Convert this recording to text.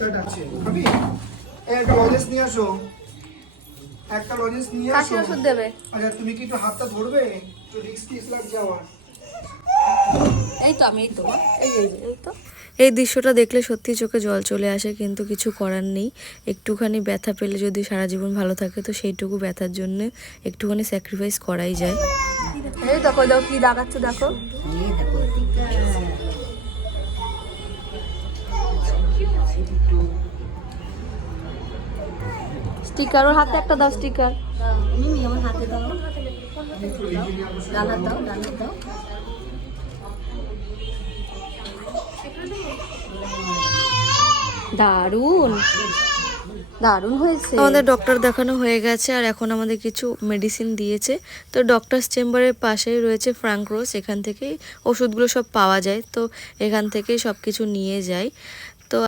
আছে খাবি? একটা লজেন্স নিয়ে আসো, একটা লজেন্স নিয়ে আসো। কাশি ওষুধ দেবে। আচ্ছা তুমি কি একটু হাতটা ধরবে? একটু রিস্ক লাগছে আমার। এই তো আমি, এই তো এই তো। এই দৃশ্যটা দেখলে সত্যি চোখে জল চলে আসে, কিন্তু কিছু করার নেই। একটুখানি ব্যথা পেলে যদি সারা জীবন ভালো থাকে, তো সেইটুকু ব্যথার জন্য একটুখানি স্যাক্রিফাইস করাই যায়। এই দেখো দেখো কি দেখাচ্ছে দেখো। স্টিকার, ওর হাতে একটা দাও স্টিকার। আমার হাতে দাও, ডালা দাও, ডালা দাও। দারুণ দারুণ হয়েছে। আমাদের ডক্টর দেখানো হয়ে গেছে, আর এখন আমাদের কিছু মেডিসিন দিয়েছে। তো ডক্টরস চেম্বারের পাশেই রয়েছে ফ্রাঙ্ক রোজ, এখান থেকেই ওষুধগুলো সব পাওয়া যায়, তো এখান থেকেই সব কিছু নিয়ে যাই।